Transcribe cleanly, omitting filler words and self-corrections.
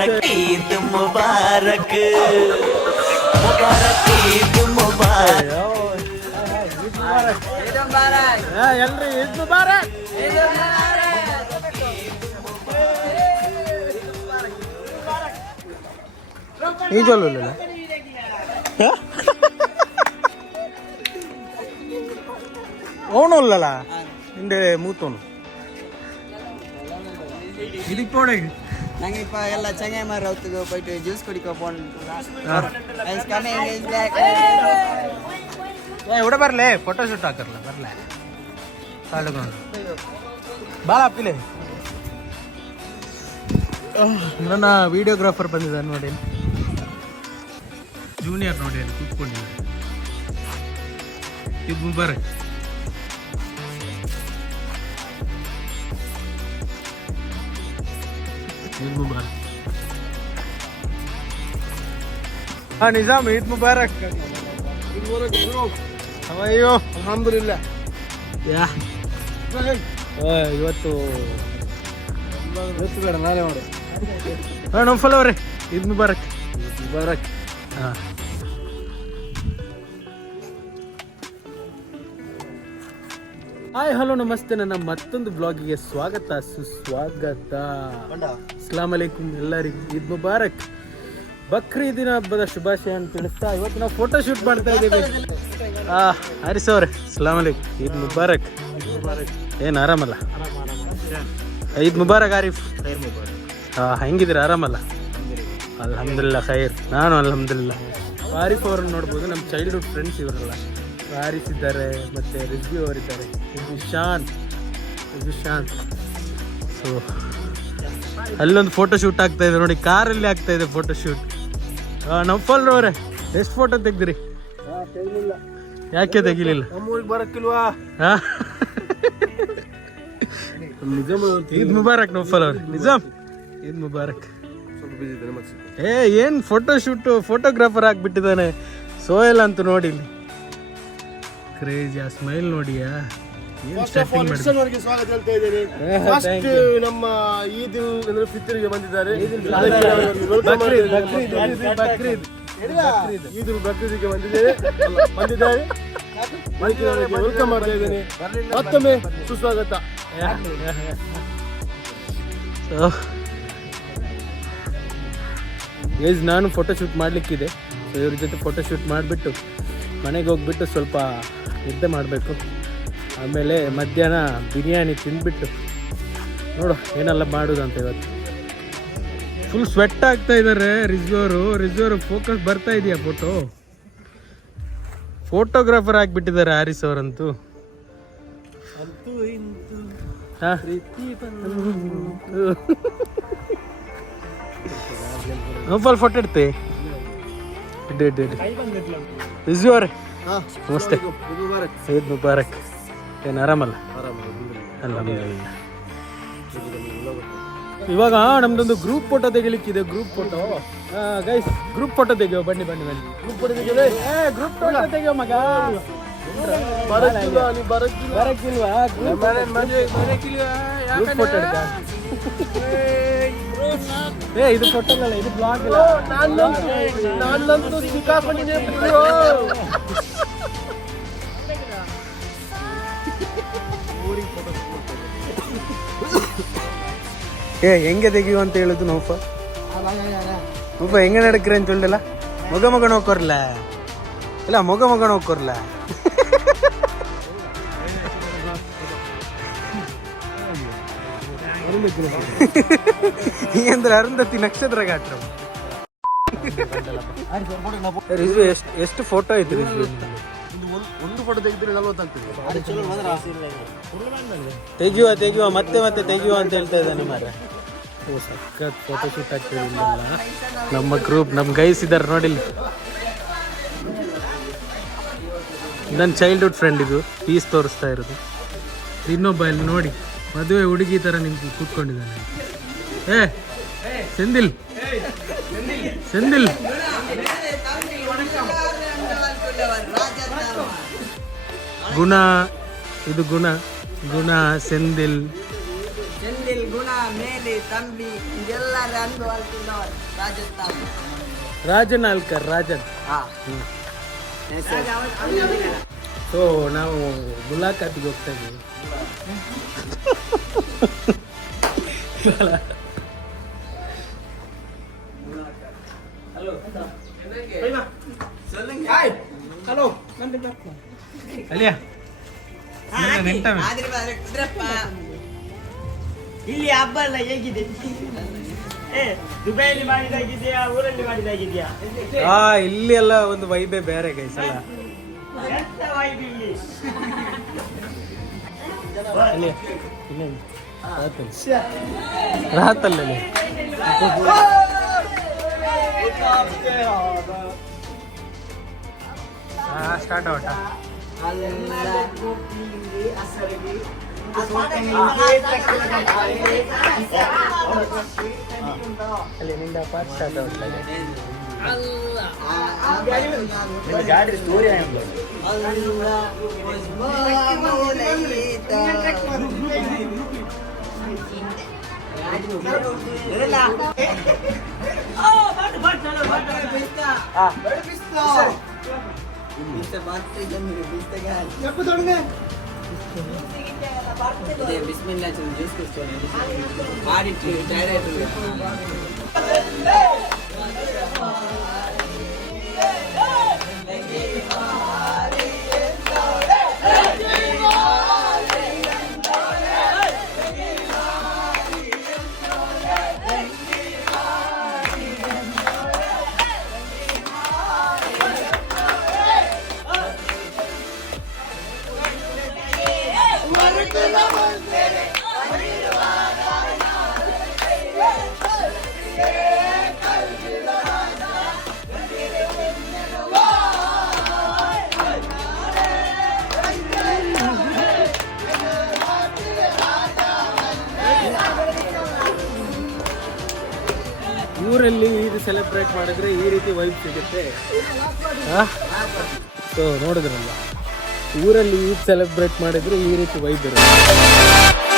मुबारक ईद मुबारक मुबारक ईद मुबारक ಎಲ್ರಿ ಈದ್ ಮುಬಾರಕ್. ಈ ಜೊಲ್ಲ ഓണമല്ല നിന്റെ മൂത്തോണ് ഇതിപ്പോടെ ഞങ്ങളിപ്പോ എല്ലാ ചങ്ങായിമാരുടെ ഒത്തുക പോയിട്ട് ജ്യൂസ് കുടിക്കാൻ ഇവിടെ ಬರಲೇ ಫೋಟೋ ಶೂಟ್ ಹಾಕರ್ಲ ಬರಲೇ ಕಾಲುಕೊಂಡು ಭಾಳ ಹಾಪಿಲೆ ನನ್ನ ವಿಡಿಯೋಗ್ರಾಫರ್ ಬಂದಿದ್ದಾನೆ ನೋಡಿ, ಜೂನಿಯರ್ ನೋಡಿ ಅಲ್ಲಿ ಕೂತ್ಕೊಂಡಿದ್ದಾರೆ. ಈದ್ ಮುಬಾರಕ್. ಈದ್ ಮುಬಾರಕ್. हाँ निज़ाम ईद मुबारक. ಅಯ್ಯೋ ಅಲ್ಹಮ್ದುಲಿಲ್ಲಾ. ಯಾ ಇವತ್ತು ಬೇಡ ನಾಳೆ ಮಾಡು. ಹಾಂ ನೌಫಲ್ ಅವರೇ ಈದ್ ಮುಬಾರಕ್. ಮುಬಾರಕ್. ಹಾಂ ಹಾಯ್ ಹಲೋ ನಮಸ್ತೆ, ನನ್ನ ಮತ್ತೊಂದು ಬ್ಲಾಗಿಗೆ ಸ್ವಾಗತ ಸುಸ್ವಾಗತ. ಅಸ್ಲಾಂ ಅಲೈಕುಮ್, ಎಲ್ಲರಿಗೂ ಈದ್ ಮುಬಾರಕ್. ಬಕ್ರೀದಿನ ಹಬ್ಬದ ಶುಭಾಶಯವನ್ನು ತಿಳಿಸ್ತಾ ಇವತ್ತು ನಾವು ಫೋಟೋ ಶೂಟ್ ಮಾಡ್ತಾ ಇದ್ದೀವಿ. ಹರೀಶ್ ಅವ್ರೆ ಅಸ್ಲಾಂ ಅಲೈಕುಮ್, ಈದ್ ಮುಬಾರಕ್. ಏನು ಆರಾಮಲ್ಲ? ಈದ್ ಮುಬಾರಕ್ ಆರಿಫ್. ಹೆಂಗಿದ್ದೀರ? ಆರಾಮಲ್ಲ? ಅಲ್ಹಮ್ದುಲಿಲ್ಲಾ ಖೈರ್. ನಾನು ಅಲ್ಹಮ್ದುಲಿಲ್ಲಾ. ಆರಿಫ್ ಅವ್ರನ್ನ ನೋಡ್ಬೋದು, ನಮ್ಮ ಚೈಲ್ಡ್ಹುಡ್ ಫ್ರೆಂಡ್ಸ್ ಇವರೆಲ್ಲ. ಆರಿಫ್ ಇದ್ದಾರೆ, ಮತ್ತು ರಿಜ್ವಿ ಅವರಿದ್ದಾರೆ, ಶಾಂತ್. ಸೊ ಅಲ್ಲೊಂದು ಫೋಟೋ ಶೂಟ್ ಆಗ್ತಾ ಇದೆ ನೋಡಿ, ಕಾರಲ್ಲಿ ಆಗ್ತಾ ಇದೆ ಫೋಟೋ ಶೂಟ್. ನೌಫಲ್ ಅವರೇ ಎಷ್ಟು ಫೋಟೋ ತೆಗ್ದಿರಿ? ಯಾಕೆ ತೆಗಿಲಿಲ್ಲ? ಬರಕ್ಕಿಲ್ವಾ? ಈದ್ ಮುಬಾರಕ್ ನೌಫಲ್ ಅವ್ರೆ. ನಿಜಾಮ್ ಈದ್ ಮುಬಾರಕ್. ಏನ್ ಫೋಟೋ ಶೂಟ್, ಫೋಟೋಗ್ರಾಫರ್ ಆಗ್ಬಿಟ್ಟಿದ್ದಾನೆ ಸೋಯಲ್ ಅಂತ ನೋಡಿ. ಇಲ್ಲಿ ಕ್ರೇಜಿ ಆ ಸ್ಮೈಲ್ ನೋಡಿಯಾ? ಸ್ವಾಗತ ಹೇಳ್ತಾ ಇದ್ದೇನೆ. ನಮ್ಮ ಈದ್ ಅಂದ್ರೆ ಫಿತ್ರಿಗೆ ಬಂದಿದ್ದಾರೆ. ಈದ್ ಬಕ್ರೀದ್ಗೆ ಬಂದಿದ್ದಾರೆ. ವೆಲ್ಕಮ್ ಮಾಡ್ತಾ ಇದ್ದೇನೆ. ಮತ್ತೊಮ್ಮೆ ಸುಸ್ವಾಗತ. ನಾನು ಫೋಟೋ ಶೂಟ್ ಮಾಡ್ಲಿಕ್ಕಿದೆ. ಸೊ ಇವ್ರ ಜೊತೆ ಫೋಟೋ ಶೂಟ್ ಮಾಡಿಬಿಟ್ಟು ಮನೆಗೆ ಹೋಗ್ಬಿಟ್ಟು ಸ್ವಲ್ಪ ನಿದ್ದೆ ಮಾಡಬೇಕು. ಆಮೇಲೆ ಮಧ್ಯಾಹ್ನ ಬಿರಿಯಾನಿ ತಿಂದ್ಬಿಟ್ಟು ನೋಡು ಏನೆಲ್ಲ ಮಾಡೋದಂತ. ಇವತ್ತು ಫುಲ್ ಸ್ವೆಟ್ ಆಗ್ತಾ ಇದ್ದಾರೆ ರಿಜ್ವರು ಫೋಕಸ್ ಬರ್ತಾ ಇದೆಯಾ? ಫೋಟೋಗ್ರಾಫರ್ ಆಗಿಬಿಟ್ಟಿದ್ದಾರೆ ಹಾರಿಸ್ ಅವರಂತೂ. ನೋಫಲ್ ಫೋಟೋ ಇಡ್ತೆ ರಿಜ್ವಿ ಅವರೇ ನಮಸ್ತೆ. ಈದ್ ಮುಬಾರಕ್. ಏನು ಆರಾಮಲ್ಲ? ಅಲ್ಹಮ್ದುಲಿಲ್ಲಾ. ಇವಾಗ ನಮ್ದೊಂದು ಗ್ರೂಪ್ ಫೋಟೋ ತೆಗಿಲಿಕ್ಕಿದೆ. Group photo guys, group photo ತೆಗಿಯೋ. ಬನ್ನಿ ಗ್ರೂಪ್ ಫೋಟೋ ತೆಗಿಯೋ. ಗ್ರೂಪ್ ಫೋಟೋ ತೆಗಿಯೋ ಮಗ. ಬರಕ್ಕಿಲ್ವಾ? ಗ್ರೂಪ್ ಫೋಟೋ ಇದು ಫೋಟೋ ಅಲ್ಲ, ಇದು ಬ್ಲಾಗ್ ಇಲ್ಲ. ನಾನಂತೂ ಸಿಕ್ಕಾಕೊಂಡಿದ್ದೆ. ಹೆಂಗೆ ತೆಗಿಯು ಅಂತ ಹೇಳುದು ನೋಪ ಹೆಂಗೆ ನಡಕ್ರಿ ಅಂತ ಹೇಳಿಲ್ಲ. ಮಗ ನೋಡ್ಕೊರ್ಲ ಇಲ್ಲ, ಮಗ ನೋಡ್ಕೊರ್ಲ. ಹಿಂಗಂದ್ರೆ ಅರುಂಧತಿ ನಕ್ಷತ್ರ ಗಾತ್ರ. ರಿಜ್ವಿ ಎಷ್ಟು ಫೋಟೋ ಐತಿ ರಿಜ್ವಿ? ಒಂದು ಫೋಟೋ ತೆಗೆದ್ರೆ 40 ಆಗ್ತದೆ. ತೆಗಿಯುವ ಮತ್ತೆ ತೆಗಿಯುವ ಅಂತ ಹೇಳ್ತಾ ಇದ್ದಾನೆ ಮಾರ. ಸಖತ್ ಫೋಟೋ ಶೂಟ್ ಆಗ್ತಿದೆ. ನಮ್ಮ ಗ್ರೂಪ್, ನಮ್ಮ ಗೈಸ್ ಇದ್ದಾರೆ ನೋಡಿ. ನನ್ನ ಚೈಲ್ಡ್ಹುಡ್ ಫ್ರೆಂಡ್ ಇದು, ಪೀಸ್ ತೋರಿಸ್ತಾ ಇರೋದು. ಇನ್ನೊಬ್ಬ ಇಲ್ಲಿ ನೋಡಿ ಮದುವೆ ಹುಡುಗಿ ಥರ ನಿಂತು ಕೂತ್ಕೊಂಡಿದ್ದಾನೆ. ಸೆಂದಿಲ್ ಗುಣ, ಇದು ಗುಣ, ಸೆಂದಿಲ್ ಆದಿಲ್ ಗುಣ ಮೇಲಿ ತಂಬಿ ಇದೆಲ್ಲರ ಅನುಭವ ರಾಜಸ್ಥಾನ ರಾಜನ್ ಆಲ್ಕರ್ ರಾಜನ್. ಸೊ ನಾವು ಮುಲಾಖಾತಿಗೆ ಹೋಗ್ತಾ ಇದ್ದೀವಿ. ಅಲಿಯಾ ಇಲ್ಲಿ ಹಬ್ಬ ಎಲ್ಲ ಹೇಗಿದೆ? ದುಬೈಲಿ ಮಾಡಿದಾಗಿದೆಯಾ ಊರಲ್ಲಿ ಮಾಡಿದಾಗಿದೆಯಾ? ಇಲ್ಲಿ ಎಲ್ಲ ಒಂದು ವೈಬೇ ಬೇರೆ ಗೈಸ್ ಅಲ್ಲ. ರಾತಲ್ಲಿ ಸ್ಟಾರ್ಟ್ ಔಟ ಅಲ್ಲಿ ನಿಂದ ಪಾರ್ಟ್ ಸ್ಟಾರ್ಟ್ ಔಟ್ ಗಾಡಿ ಸ್ಟೋರಿ ಬಿಸ್ಮಿಲ್ಲಾ ಜ್ಯೂಸ್ ಕುಡಿಸ್ತಾರೆ ಬಾಡಿ ಟೈರ್ಡ್ ಆಯ್ತು. ಊರಲ್ಲಿ ಇದು ಸೆಲೆಬ್ರೇಟ್ ಮಾಡಿದ್ರೆ ಈ ರೀತಿ ವೈಬ್ ಸಿಗುತ್ತೆ. ಸೊ ನೋಡಿದ್ರಲ್ಲ, ಊರಲ್ಲಿ ಇದು ಸೆಲೆಬ್ರೇಟ್ ಮಾಡಿದ್ರೆ ಈ ರೀತಿ ವೈಬ್ ಇರುತ್ತೆ.